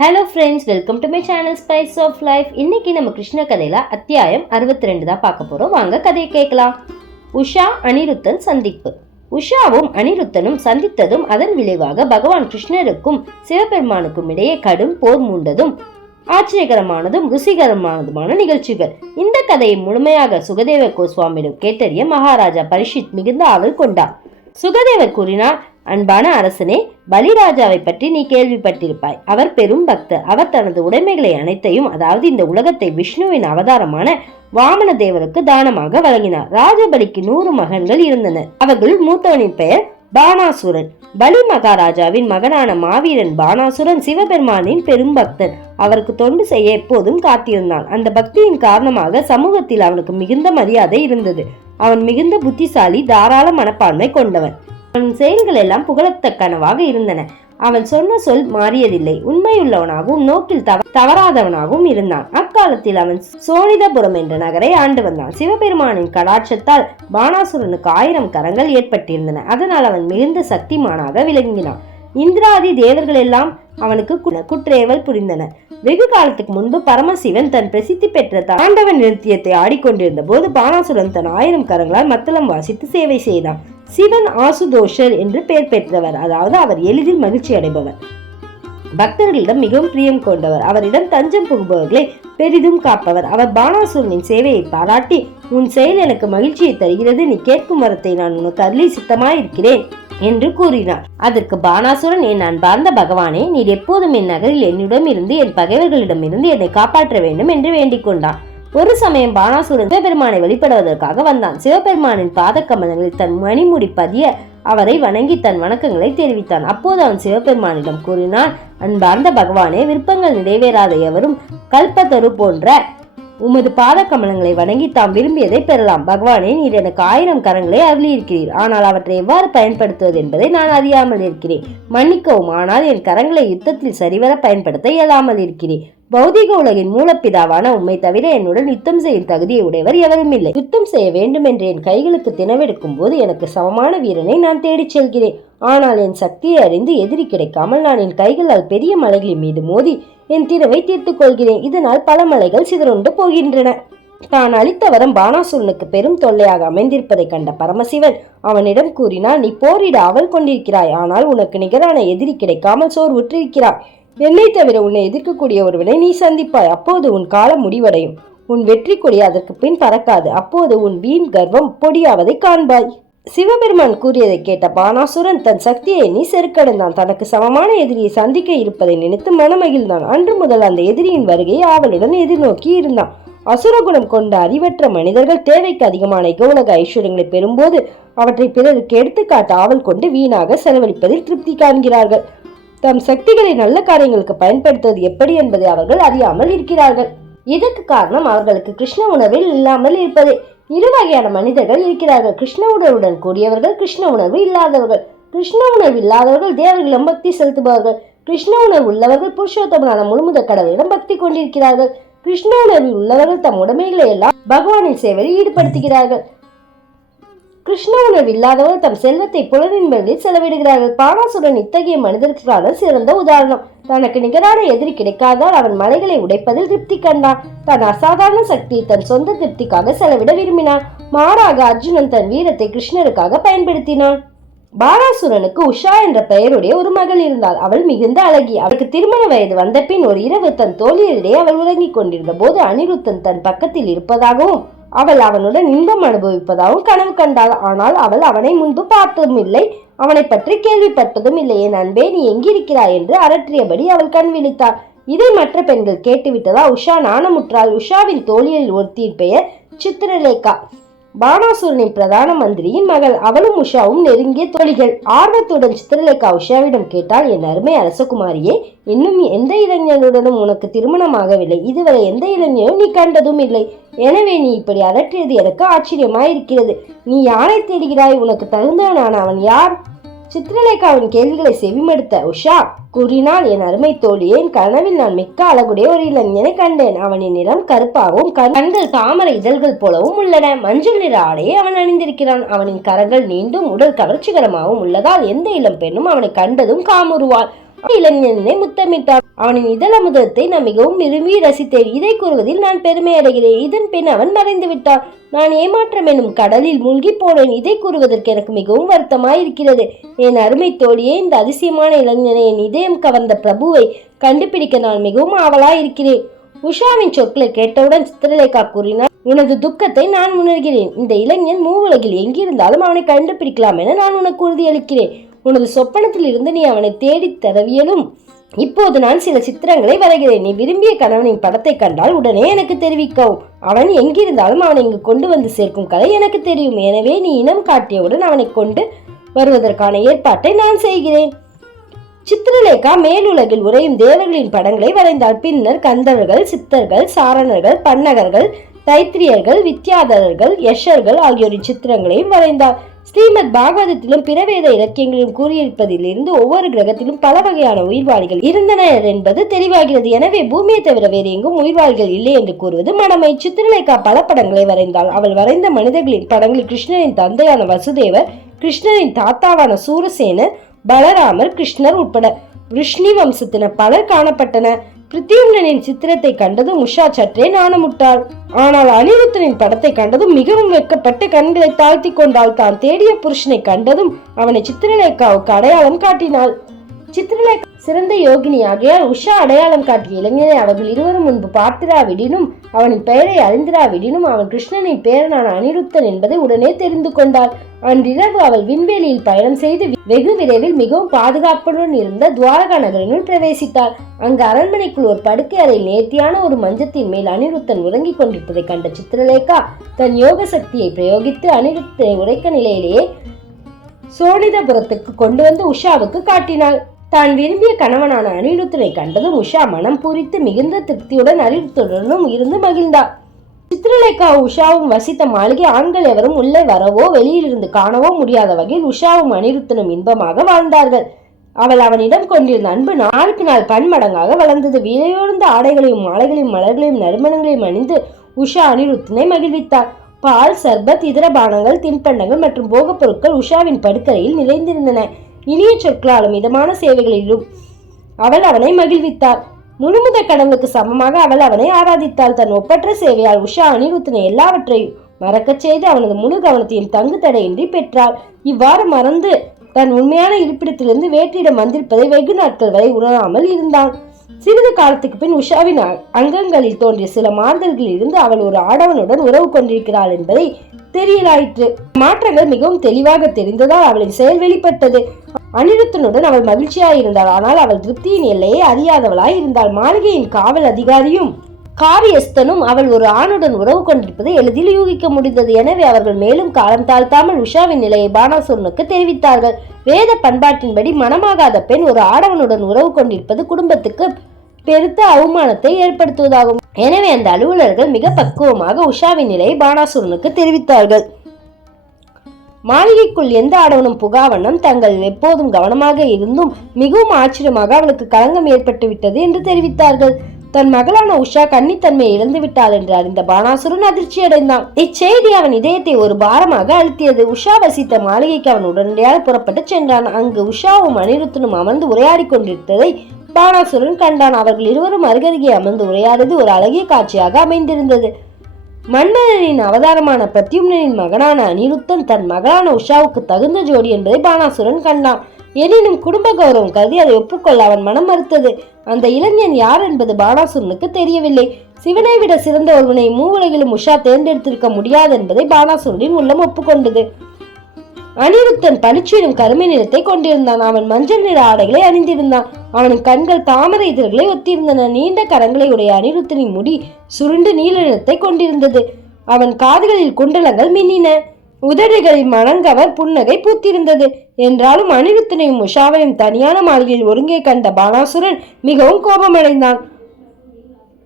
Hello friends welcome to my channel spice of life இன்னைக்கு நம்ம கிருஷ்ண கதையில அத்தியாயம் அறுபத்தி ரெண்டு தான் பார்க்க போறோம். வாங்க கதையை கேட்கலாம். உஷா அனிருத்தன் சந்திப்பு. உஷாவும் அனிருத்தனும் சந்தித்ததும் அதன் விளைவாக பகவான் கிருஷ்ணருக்கும் சிவபெருமானுக்கும் இடையே கடும் போர் மூண்டதும் ஆச்சரியகரமானதும் ருசிகரமானதுமான நிகழ்ச்சிகள். இந்த கதையை முழுமையாக சுகதேவ கோஸ்வாமியிடம் கேட்டறிய மகாராஜா பரிஷித் மிகுந்த ஆவல் கொண்டார். சுகதேவர் கூறினார் அன்பான அரசனே பலிராஜாவை பற்றி நீ கேள்விப்பட்டிருப்பாய். அவர் பெரும் பக்தர். அவர் தனது உடைமைகளை அனைத்தையும் அதாவது இந்த உலகத்தை விஷ்ணுவின் அவதாரமான வாமன தேவருக்கு தானமாக வழங்கினார். ராஜபலிக்கு நூறு மகன்கள் இருந்தனர். அவர்கள் மூத்தவனின் பெயர் பானாசுரன் பலி மகாராஜாவின் மகனான மாவீரன் பானாசுரன் சிவபெருமானின் பெரும் பக்தன். அவருக்கு தொண்டு செய்ய எப்போதும் காத்திருந்தான். அந்த பக்தியின் காரணமாக சமூகத்தில் அவனுக்கு மிகுந்த மரியாதை இருந்தது. அவன் மிகுந்த புத்திசாலி தாராள மனப்பான்மை கொண்டவன். அவன் செயல்கள் எல்லாம் புகழத்தக்கனவாக இருந்தன. அவன் சொன்ன சொல் மாறியதில்லை. உண்மையுள்ளவனாகவும் நோக்கில் தவ தவறாதவனாகவும் இருந்தான். அக்காலத்தில் அவன் சோனிதபுரம் என்ற நகரை ஆண்டு வந்தான். சிவபெருமானின் கடாட்சத்தால் பானாசுரனுக்கு ஆயிரம் கரங்கள் ஏற்பட்டிருந்தன. அதனால் அவன் மிகுந்த சக்திமானாக விளங்கினான். இந்திராதி தேவர்கள் எல்லாம் அவனுக்கு குற்றேவல் புரிந்தனர் வெகு காலத்துக்கு முன்பு பரமசிவன் தன் பிரசித்தி பெற்ற தாண்டவ நிருத்தியத்தை ஆடிக்கொண்டிருந்த போது பானாசுரன் தன் ஆயிரம் கரங்களால் மத்தளம் வாசித்து சேவை செய்தான். சிவன் ஆசுதோஷர் என்று பெயர் பெற்றவர். அதாவது அவர் எளிதில் மகிழ்ச்சி அடைபவர். பக்தர்களிடம் மிகவும் பிரியம் கொண்டவர். அவரிடம் தஞ்சம் புகுபவர்களை பெரிதும் காப்பவர். அவர் பானாசுரனின் சேவையை பாராட்டி உன் செயல் எனக்கு மகிழ்ச்சியை தருகிறது. நீ கேட்கும் வரத்தை நான் உனக்கு அருளி சித்தமாயிருக்கிறேன் என்று கூறினார். அதற்கு பானாசுரன் என் அன்பார்ந்த பகவானே நீர் எப்போதும் என் நகரில் என்னிடம் இருந்து என் பகைவர்களிடமிருந்து என்னை காப்பாற்ற வேண்டும் என்று வேண்டிக் கொண்டான். ஒரு சமயம் பானாசுரன் சிவபெருமானை வழிபடுவதற்காக வந்தான். சிவபெருமானின் பாதக்கமலங்களில் தன் மணிமுடி பதிய அவரை வணங்கி தன் வணக்கங்களை தெரிவித்தான். அப்போது அவன் சிவபெருமானிடம் கூறினான் அன்பார்ந்த பகவானே விருப்பங்கள் நிறைவேறாத எவரும் கல்பத்தரு போன்ற உமது பாத கமலங்களை வணங்கி தாம் விரும்பியதை பெறலாம். பகவானே நீர் எனக்கு ஆயிரம் கரங்களை அருளியிருக்கிறீர். ஆனால் அவற்றை எவ்வாறு பயன்படுத்துவது என்பதை நான் அறியாமல் இருக்கிறேன். மன்னிக்கவும் ஆனால் என் கரங்களை யுத்தத்தில் சரிவர பயன்படுத்த இயலாமல் இருக்கிறேன். பௌதிக உலகின் மூலப்பிதாவான உண்மை தவிர என்னுடன் யுத்தம் செய்யும் தகுதியை உடையவர் எவரும் இல்லை. யுத்தம் செய்ய வேண்டும் என்று என் கைகளுக்கு தினவெடுக்கும் போது எனக்கு சமமான வீரனை நான் தேடிச் செல்கிறேன். ஆனால் என் சக்தியை அறிந்து எதிரி கிடைக்காமல் நான் என் கைகளால் பெரிய மலைகளின் மீது மோதி என் திறவை தீர்த்துக் கொள்கிறேன். இதனால் பல மலைகள் சிதறுண்டு போகின்றன. தான் அளித்த வரம் பானாசுரனுக்கு பெரும் தொல்லையாக அமைந்திருப்பதை கண்ட பரமசிவன் அவனிடம் கூறினார் நீ போரிட அவள் கொண்டிருக்கிறாய். ஆனால் உனக்கு நிகரான எதிரி கிடைக்காமல் சோர்வுற்றிருக்கிறாய். என்னை தவிர உன்னை எதிர்க்கக்கூடிய ஒருவனை நீ சந்திப்பாய். அப்போது உன் காலம் முடிவடையும். உன் வெற்றி கொடி அதற்கு பின் பறக்காது. அப்போது உன் வீண் கர்வம் பொடியாவதை காண்பாய். சிவபெருமான் கூறியதை கேட்ட பானாசுரன் தன் சக்தியை நீ செருக்கடைந்தான். தனக்கு சமமான எதிரியை சந்திக்க இருப்பதை நினைத்து மனமகிழ்ந்தான். அன்று முதல் அந்த எதிரியின் வருகையை ஆவலுடன் எதிர்நோக்கி இருந்தான். அசுரகுணம் கொண்ட அறிவற்ற மனிதர்கள் தேவைக்கு அதிகமான இகவுலக ஐஸ்வர்யங்களை பெறும்போது அவற்றை பிறருக்கு எடுத்துக்காட்டு ஆவல் கொண்டு வீணாக செலவழிப்பதில் திருப்தி காண்கிறார்கள். தம் சக்திகளை நல்ல காரியங்களுக்கு பயன்படுத்துவது எப்படி என்பதை அவர்கள் அறியாமல் இருக்கிறார்கள். இதற்கு காரணம் அவர்களுக்கு கிருஷ்ண உணர்வில் இல்லாமல் இருப்பதே. இரு வகையான மனிதர்கள் இருக்கிறார்கள். கிருஷ்ண உணர்வுடன் கூடியவர்கள் கிருஷ்ண உணர்வு இல்லாதவர்கள். கிருஷ்ண உணர்வு இல்லாதவர்கள் தேவர்களிடம் பக்தி செலுத்துபவர்கள். கிருஷ்ண உணர்வு உள்ளவர்கள் புருஷோத்தமனான முழுமுத கடவுளிடம் பக்தி கொண்டிருக்கிறார்கள். கிருஷ்ண உணர்வில் உள்ளவர்கள் தம் உடைமைகளை எல்லாம் பகவானின் சேவையில் ஈடுபடுத்துகிறார்கள். கிருஷ்ண உணர்வு இல்லாதவர் தம் செல்வத்தை புலனின்பதில் செலவிடுகிறார்கள். பானாசுரன் இத்தகைய மனிதர்களான சிறந்த உதாரணம். தனக்கு நிகரான எதிரி கிடைக்காதால் அவன் மலைகளை உடைப்பதில் திருப்தி கண்டான். தன் அசாதாரண சக்தியை தன் சொந்த திருப்திக்காக செலவிட விரும்பினான். மாறாக அர்ஜுனன் தன் வீரத்தை கிருஷ்ணருக்காக பயன்படுத்தினான். பாராசுரனுக்கு உஷா என்ற பெயருடைய ஒரு மகள் இருந்தாள். அவள் மிகுந்த அழகி. அவளுக்கு திருமண வயது வந்த பின் ஒரு இரவு தன் தோழியரிடையே அவள் உறங்கிக் கொண்டிருந்த போது அனிருத்தன் தன் பக்கத்தில் இருப்பதாகவும் அவள் அவனுடன் இன்பம் அனுபவிப்பதாகவும் கனவு கண்டாள். ஆனால் அவள் அவனை முன்பு பார்த்ததும் இல்லை அவனை பற்றி கேள்விப்பட்டதும் இல்லை. என் அன்பே நீ எங்கிருக்கிறாய் என்று அரற்றியபடி அவள் கண் விழித்தாள். இதை மற்ற பெண்கள் கேட்டுவிட்டதா? உஷா நாணமுற்றாள். உஷாவின் தோழியரில் ஒருத்தியின் பெயர் சித்திரலேகா பானாசூரனின் பிரதான மந்திரியின் மகள் அவளும் உஷாவும் நெருங்கிய தோழிகள். ஆர்வத்துடன் சித்திரலேகா உஷாவிடம் கேட்டால் என் அருமை அரசகுமாரியே இன்னும் எந்த இளைஞனுடனும் உனக்கு திருமணமாகவில்லை. இதுவரை எந்த இளைஞனும் நீ கண்டதும் இல்லை. எனவே நீ இப்படி அதற்றியது எனக்கு ஆச்சரியமாயிருக்கிறது. நீ யாரை தேடுகிறாய்? உனக்கு தகுந்தவனான அவன் யார்? சித்திரலேகாவின் கேள்விகளை செவிமடுத்த உஷா கூறினாள் என் அருமை தோழியே என் கனவில் நான் மிக்க அழகுடைய ஒரு இளைஞனை கண்டேன். அவனின் நிறம் கருப்பாகவும் கண்கள் தாமரை இதழ்கள் போலவும் உள்ளன. மஞ்சள் நிற ஆடையை அவன் அணிந்திருக்கிறான். அவனின் கரங்கள் நீண்டும் உடல் கவர்ச்சிகரமாகவும் உள்ளதால் எந்த இளம் பெண்ணும் அவனை கண்டதும் காமுறுவாள். இளைஞனை முத்தமிட்டான் அவனின் இதழமுதத்தை நான் மிகவும் விரும்பி ரசித்தேன். இதை கூறுவதில் நான் பெருமை அடைகிறேன். இதன் பின் அவன் மறைந்து விட்டான். நான் ஏமாற்றம் எனும் கடலில் மூழ்கி போனேன். இதை கூறுவதற்கு எனக்கு மிகவும் வருத்தமாயிருக்கிறது. என் அருமை தோழியே இந்த அதிசயமான இளைஞனை என் இதயம் கவர்ந்த பிரபுவை கண்டுபிடிக்க நான் மிகவும் ஆவலாயிருக்கிறேன். உஷாவின் சொற்களை கேட்டவுடன் சித்திரலேகா கூறினார் உனது துக்கத்தை நான் உணர்கிறேன். இந்த இளைஞன் மூவுலகில் எங்கிருந்தாலும் அவனை கண்டுபிடிக்கலாம் என நான் உனக்கு உறுதியளிக்கிறேன். உனது சொப்பனத்தில் இருந்து நீ அவனை தேடித் தரவியலும். இப்போது நான் சில சித்திரங்களை வரைகிறேன். நீ விரும்பிய கணவனின் படத்தை கண்டால் உடனே எனக்கு தெரிவிக்கவும். அவன் எங்கிருந்தாலும் அவனை இங்கு கொண்டு வந்து சேர்க்கும் கதை எனக்கு தெரியும். எனவே நீ இனம் காட்டியவுடன் அவனை கொண்டு வருவதற்கான ஏற்பாட்டை நான் செய்கிறேன். சித்திரலேகா மேலுலகில் உறையும் தேவர்களின் படங்களை வரைந்தாள் பின்னர் கந்தவர்கள் சித்தர்கள் சாரணர்கள் பன்னகர்கள் தைத்திரியர்கள் வித்யாதரர்கள் யஷர்கள் ஆகியோரின் சித்திரங்களையும் வரைந்தார். ஸ்ரீமத் பாகவதத்திலும் பிறவேத இலக்கியங்களிலும் கூறியிருப்பதிலிருந்து ஒவ்வொரு கிரகத்திலும் பல வகையான உயிர்வாளிகள் இருந்தனர் என்பது தெளிவாகிறது. எனவே பூமியை தவிர வேறு எங்கும் உயிர்வாளிகள் இல்லை என்று கூறுவது மனமை. சித்திரலேகா பல படங்களை வரைந்தாள். அவள் வரைந்த மனிதர்களின் படங்களில் கிருஷ்ணரின் தந்தையான வசுதேவர் கிருஷ்ணரின் தாத்தாவான சூரசேனர் பலராமர் கிருஷ்ணர் உட்பட விஷ்ணி வம்சத்தினர் பலர் காணப்பட்டன பிரித்தியும்னனின் சித்திரத்தை கண்டதும் உஷா சற்றே நாணமுட்டாள். ஆனால் அனிருத்தனின் படத்தை கண்டதும் மிகவும் வெட்கப்பட்டு கண்களை தாழ்த்தி கொண்டால் தான் தேடிய புருஷனை கண்டதும் அவனை சித்திரலேகாவுக்கு அடையாளம் காட்டினாள். சித்திரலேகா சிறந்த யோகினி உஷா அடையாளம் காட்டிய இளைஞனை அவர்கள் இருவரும் முன்பு பார்த்திராவிடினும் அவனின் பெயரை அறிந்திராவிடினும் அவன் கிருஷ்ணனின் பேரனான அனிருத்தன் என்பதை உடனே தெரிந்து கொண்டாள். அன்றிரவு அவள் விண்வெளியில் பயணம் செய்து வெகு விரைவில் மிகவும் பாதுகாப்புடன் இருந்த துவாரகா நகரினுள் பிரவேசித்தாள். அங்கு அரண்மனைக்குள் ஒரு படுக்கை அறையில் நேர்த்தியான ஒரு மஞ்சத்தின் மேல் அனிருத்தன் உறங்கிக் கொண்டிருப்பதை கண்ட சித்திரலேகா தன் யோக சக்தியை பிரயோகித்து அனிருத்தனை உரைக்க நிலையிலேயே சோனிதபுரத்துக்கு கொண்டு வந்து உஷாவுக்கு காட்டினாள். தான் விரும்பிய கணவனான அனிருத்தனை கண்டதும் உஷா மனம் பூரித்து மிகுந்த திருப்தியுடன் அனிருத்துடனும் இருந்து மகிழ்ந்தார். சித்திரலேகா உஷாவும் வசித்த மாளிகை ஆண்கள் எவரும் உள்ளே வரவோ வெளியிலிருந்து காணவோ முடியாத வகையில் உஷாவும் அனிருத்தனும் இன்பமாக வாழ்ந்தார்கள். அவள் அவனிடம் கொண்டிருந்த அன்பு நாளுக்கு நாள் பன்மடங்காக வளர்ந்தது. விலையோர்ந்த ஆடைகளையும் மாலைகளையும் மலர்களையும் நறுமணங்களையும் அணிந்து உஷா அனிருத்தனை மகிழ்வித்தார். பால் சர்பத் இதர பானங்கள் தின்பண்டங்கள் மற்றும் போகப் பொருட்கள் உஷாவின் படுக்கரையில் நிறைந்திருந்தன. இனிய சொற்களாலும் மிதமான சேவைகளிலும் அவள் அவனை மகிழ்வித்தாள். முழுமுத கடவுளுக்கு சமமாக அவள் அவனை ஆராதித்தாள். தன் ஒப்பற்ற சேவையால் உஷா அனிருத்தனை எல்லாவற்றையும் மறக்கச் செய்து அவனது முழு கவனத்தையும் தங்கு தடையின்றி பெற்றாள். இவ்வாறு மறந்து தன் உண்மையான இருப்பிடத்திலிருந்து வேற்றிடம் வந்திருப்பதை வெகு நாட்கள் வரை உணராமல் இருந்தான். சிறிது காலத்துக்கு பின் உஷாவின் அங்கங்களில் தோன்றிய சில மாறுதல்களில் இருந்து அவள் ஒரு ஆடவனுடன் உறவு கொண்டிருக்கிறாள் என்பதை தெரியலாயிற்று. மாற்றங்கள் மிகவும் தெளிவாக தெரிந்ததால் அவளின் செயல் வெளிப்பட்டது. அனிருத்தனுடன் அவள் மகிழ்ச்சியாயிருந்தாள். ஆனால் அவள் திருப்தியின் எல்லையை அறியாதவளாய் இருந்தாள். மாளிகையின் காவல் அதிகாரியும் காரியஸ்தனும் அவள் ஒரு ஆணுடன் உறவு கொண்டிருப்பதை எளிதில் யூகிக்க முடிந்தது. எனவே அவர்கள் மேலும் காலம் தாழ்த்தாமல் உஷாவின் நிலையை பானாசுரனுக்கு தெரிவித்தார்கள். வேத பண்பாட்டின்படி மனமாகாத பெண் ஒரு ஆடவனுடன் உறவு கொண்டிருப்பது குடும்பத்துக்கு பெருத்த அவமானத்தை ஏற்படுத்துவதாகும். எனவே அந்த அலுவலர்கள் மிக பக்குவமாக உஷாவின் நிலையை பானாசுரனுக்கு தெரிவித்தார்கள். மாளிகைக்குள் எந்த ஆடவனும் புகாவண்ணம் தங்கள் எப்போதும் கவனமாக இருந்தும் மிகவும் ஆச்சரியமாக அவளுக்கு களங்கம் ஏற்பட்டு விட்டது என்று தெரிவித்தார்கள். தன் மகளான உஷா கன்னித்தன்மையை இழந்துவிட்டாள் என்று அறிந்த பானாசுரன் அதிர்ச்சி அடைந்தான். இச்செய்தி அவன் இதயத்தை ஒரு பாரமாக அழுத்தியது. உஷா வசித்த மாளிகைக்கு அவன் உடனடியாக புறப்பட்டு சென்றான். அங்கு உஷாவும் அனிருத்தனும் அமர்ந்து உரையாடி கொண்டிருந்ததை பானாசுரன் கண்டான். அவர்கள் இருவரும் அருகருகே அமர்ந்து உரையாடியது ஒரு அழகிய காட்சியாக அமைந்திருந்தது. மன்மதனின் அவதாரமான பிரத்யும்னனின் மகனான அனிருத்தன் தன் மகளான உஷாவுக்கு தகுந்த ஜோடி என்பதை பானாசுரன் கண்டான். எனினும் குடும்ப கௌரவம் கருதி அதை ஒப்புக்கொள்ள அவன் மனம் மறுத்தது. அந்த இளைஞன் யார் என்பது பானாசுரனுக்கு தெரியவில்லை. சிவனை விட சிறந்த ஒருவனை மூவுலகிலும் உஷா தேர்ந்தெடுத்திருக்க முடியாது என்பதை பானாசுரனின் உள்ளம் ஒப்புக்கொண்டது. அனிருத்தன் பளிச்சிடும் கருமை நிறத்தை கொண்டிருந்தான். அவன் மஞ்சள் நிற ஆடைகளை அணிந்திருந்தான். அவன் கண்கள் தாமரை இதழ்களை ஒத்திருந்தன. நீண்ட கரங்களை உடைய அனிருத்தனின் முடி சுருண்டு நீல நிறத்தை கொண்டிருந்தது. அவன் காதுகளில் குண்டலங்கள் மின்னின. உதடுகளில் மணங்கவர் புன்னகை பூத்திருந்தது. என்றாலும் அனிருத்தனையும் உஷாவையும் தனியான மாளிகையில் ஒருங்கே கண்ட பாலாசுரன் மிகவும் கோபமடைந்தான்.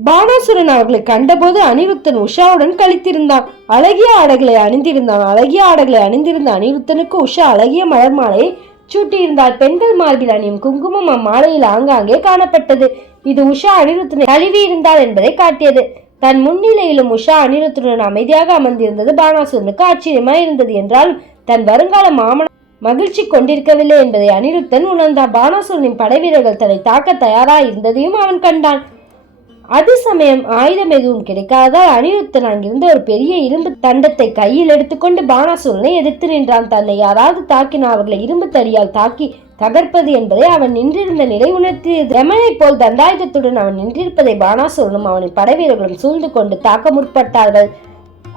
பானாசுரன் அவர்களை கண்டபோது அனிருத்தன் உஷாவுடன் கழித்திருந்தான் அழகிய ஆடைகளை அணிந்திருந்தான். அழகிய ஆடைகளை அணிந்திருந்த அனிருத்தனுக்கு உஷா அழகிய மலர் மாலையை சூட்டியிருந்தாள். பெண்கள் மார்பில் அணியும் குங்குமம் அம்மாலையில் ஆங்காங்கே காணப்பட்டது. இது உஷா அனிருத்தனை கழுவி இருந்தாள் என்பதை காட்டியது. தன் முன்னிலையிலும் உஷா அனிருத்துடன் அமைதியாக அமர்ந்திருந்தது பானாசுரனுக்கு ஆச்சரியமாய் இருந்தது என்றாலும் தன் வருங்கால மாமன மகிழ்ச்சி கொண்டிருக்கவில்லை என்பதை அனிருத்தன் உணர்ந்தான். பானாசுரனின் படைவீரர்கள் தன்னை தாக்க தயாராக இருந்ததையும் அவன் கண்டான். அது சமயம் ஆயுதம் எதுவும் கிடைக்காதால் அனிருத்தன் அங்கிருந்து ஒரு பெரிய இரும்பு தண்டத்தை கையில் எடுத்துக்கொண்டு பானாசூரனை எதிர்த்து நின்றான். தன்னை யாராவது தாக்கினால் அவர்களை இரும்பு தடியால் தாக்கி தகர்ப்பது என்பதை அவன் நின்றிருந்த நிலை உணர்த்தியது. யமனைப் போல் தண்டாயுதத்துடன் அவன் நின்றிருப்பதை பானாசூரனும் அவனின் படைவீரர்களும் சூழ்ந்து கொண்டு தாக்க முற்பட்டார்கள்.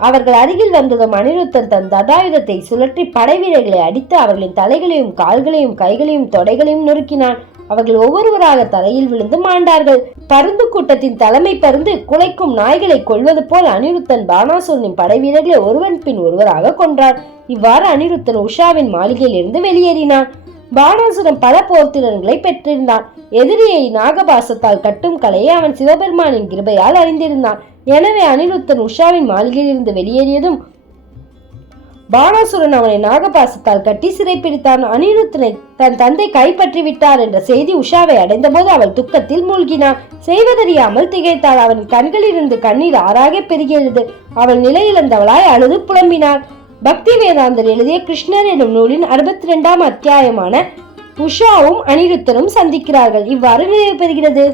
அவர்கள் அருகில் வந்ததும் அனிருத்தன் தன் தடாயுதத்தை சுழற்றி படைவீரர்களை அடித்து அவர்களின் தலைகளையும் கால்களையும் கைகளையும் தொடைகளையும் நொறுக்கினான். அவர்கள் ஒவ்வொருவராக தரையில் விழுந்து மாண்டார்கள். பருந்து கூட்டத்தின் தலைமை பருந்து குலைக்கும் நாய்களை கொல்வது போல் அனிருத்தன் பானாசுரனின் படைவீரர்களை ஒருவன் பின் ஒருவராக கொன்றார். இவ்வாறு அனிருத்தன் உஷாவின் மாளிகையில் இருந்து வெளியேறினான். பானாசுரன் பல போர்த்திறன்களை பெற்றிருந்தான். எதிரியை நாகபாசத்தால் கட்டும் கலையை அவன் சிவபெருமானின் கிருபையால் அறிந்திருந்தான். எனவே அனிருத்தன் உஷாவின் மாளிகையிலிருந்து வெளியேறியதும் பானாசுரன் அவனை நாகபாசத்தால் கட்டி சிறைப்பிடித்தான். அனிருத்தனை தன் தந்தை கைப்பற்றி விட்டார் என்ற செய்தி உஷாவை அடைந்தபோது அவள் துக்கத்தில் மூழ்கினாள். செய்வதறியாமல் திகைத்தாள். அவன் கண்களிலிருந்து கண்ணீர் ஆறாக பெருகியது. அவள் நிலையிழந்தவளாய் அழுது புலம்பினாள். பக்தி வேதாந்தர் எழுதிய கிருஷ்ணர் எனும் நூலின் அறுபத்தி ரெண்டாம் அத்தியாயமான உஷாவும் அனிருத்தனும் சந்திக்கிறார்கள். இவ்வாறு நிறைவு பெறுகிறது.